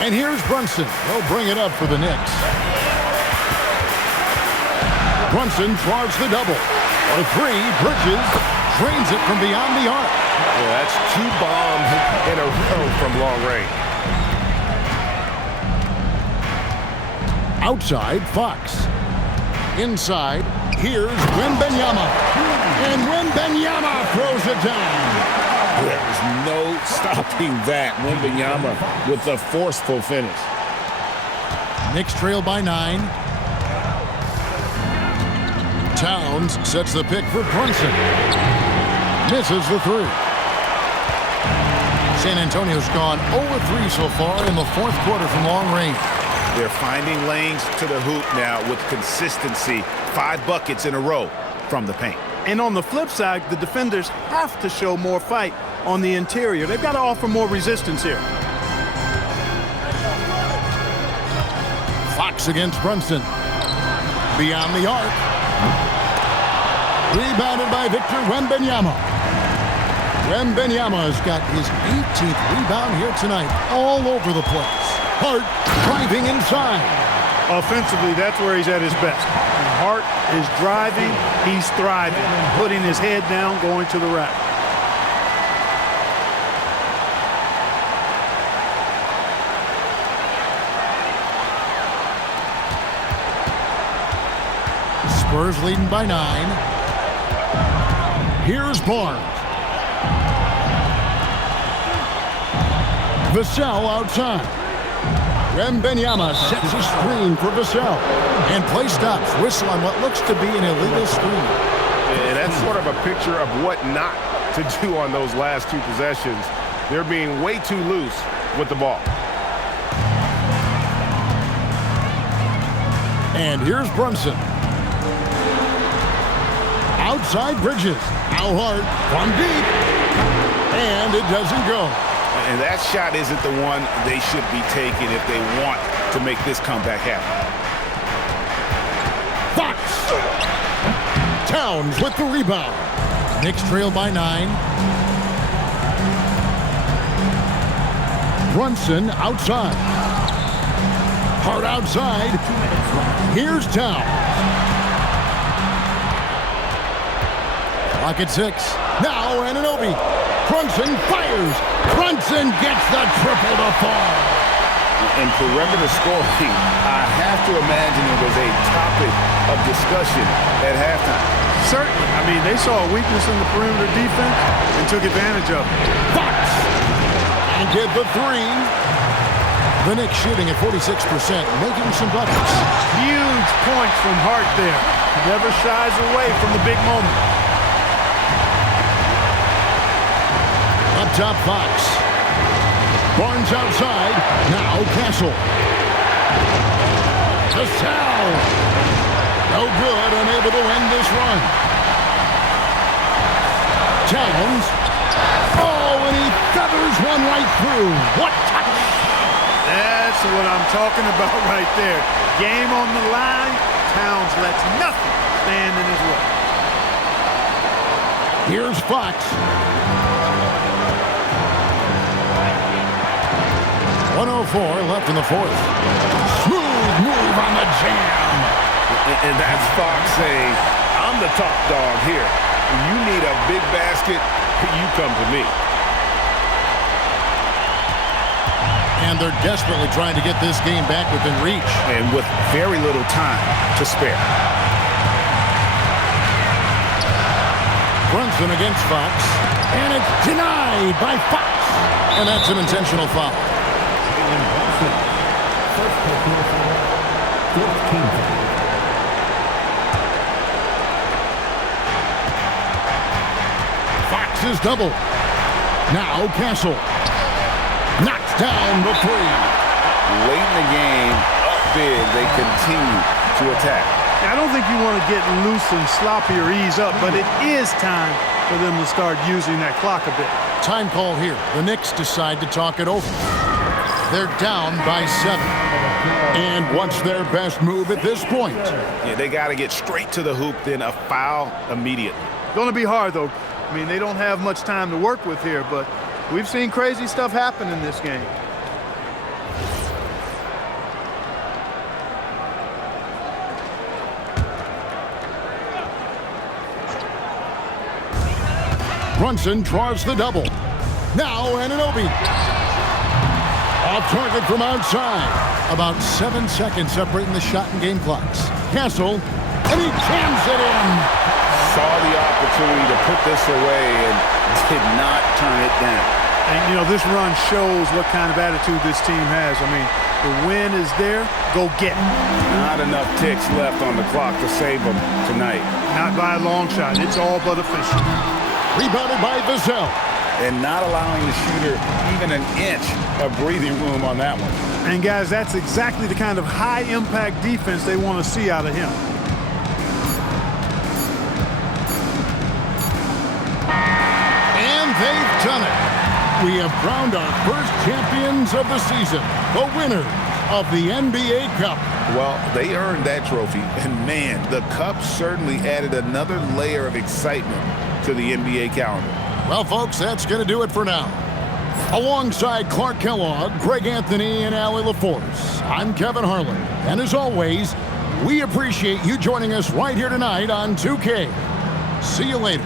And here's Brunson. They'll bring it up for the Knicks. Brunson tries the double. A three, Bridges drains it from beyond the arc. Yeah, that's 2 bombs in a row from long range. Outside, Fox. Inside, here's Wembanyama. And Wembanyama throws it down. There's no stopping that. Wembanyama with a forceful finish. Knicks trail by 9. Towns sets the pick for Brunson. Misses the 3. San Antonio's gone 0-3 so far in the fourth quarter from long range. They're finding lanes to the hoop now with consistency. 5 buckets in a row from the paint. And on the flip side, the defenders have to show more fight on the interior. They've got to offer more resistance here. Fox against Brunson. Beyond the arc. Rebounded by Victor Wembanyama. Wembanyama's got his 18th rebound here tonight. All over the place. Hart driving inside. Offensively, that's where he's at his best. When Hart is driving, he's thriving. Putting his head down, going to the rack. Spurs leading by 9. Here's Barnes. Vassell outside. Wembanyama sets a screen for Vassell. And play stops. Whistle on what looks to be an illegal screen. And that's sort of a picture of what not to do on those last 2 possessions. They're being way too loose with the ball. And here's Brunson. Outside Bridges. Now Hart from deep. And it doesn't go. And that shot isn't the one they should be taking if they want to make this comeback happen. Fox. Towns with the rebound. Knicks trail by 9. Brunson outside. Hart outside. Here's Towns. Clock at 6. Now Anunoby. Brunson fires. Brunson gets the triple to fall. And perimeter scoring, I have to imagine it was a topic of discussion at halftime. Certainly. I mean, they saw a weakness in the perimeter defense and took advantage of it. Fox. And get the 3. The Knicks shooting at 46%, making some buckets. Huge points from Hart there. Never shies away from the big moment. Up top, Fox. Barnes outside. Now Castle. Vassell. No good. Unable to end this run. Towns. Oh, and he feathers one right through. What touch! That's what I'm talking about right there. Game on the line. Towns lets nothing stand in his way. Here's Fox. 1:04 left in the fourth. Smooth move on the jam. And that's Fox saying, I'm the top dog here. You need a big basket, you come to me. And they're desperately trying to get this game back within reach. And with very little time to spare. Brunson against Fox. And it's denied by Fox. And that's an intentional foul. Fox is double. Now Castle. Knocks down the 3. Late in the game, up big, they continue to attack. I don't think you want to get loose and sloppy or ease up, but it is time for them to start using that clock a bit. Time call here. The Knicks decide to talk it over. They're down by 7. And what's their best move at this point? Yeah, they got to get straight to the hoop, then a foul immediately. Going to be hard, though. I mean, they don't have much time to work with here, but we've seen crazy stuff happen in this game. Brunson draws the double. Now Anunoby. Off target from outside. About 7 seconds separating the shot and game clocks. Castle, and he jams it in. Saw the opportunity to put this away and did not turn it down. And, you know, this run shows what kind of attitude this team has. I mean, the win is there. Go get it. Not enough ticks left on the clock to save them tonight. Not by a long shot. It's all but official. Rebounded by Vassell. And not allowing the shooter even an inch of breathing room on that one. And, guys, that's exactly the kind of high-impact defense they want to see out of him. And they've done it. We have crowned our first champions of the season, the winner of the NBA Cup. Well, they earned that trophy, and man, the Cup certainly added another layer of excitement to the NBA calendar. Well, folks, that's going to do it for now. Alongside Clark Kellogg, Greg Anthony, and Allie LaForce, I'm Kevin Harlan. And as always, we appreciate you joining us right here tonight on 2K. See you later.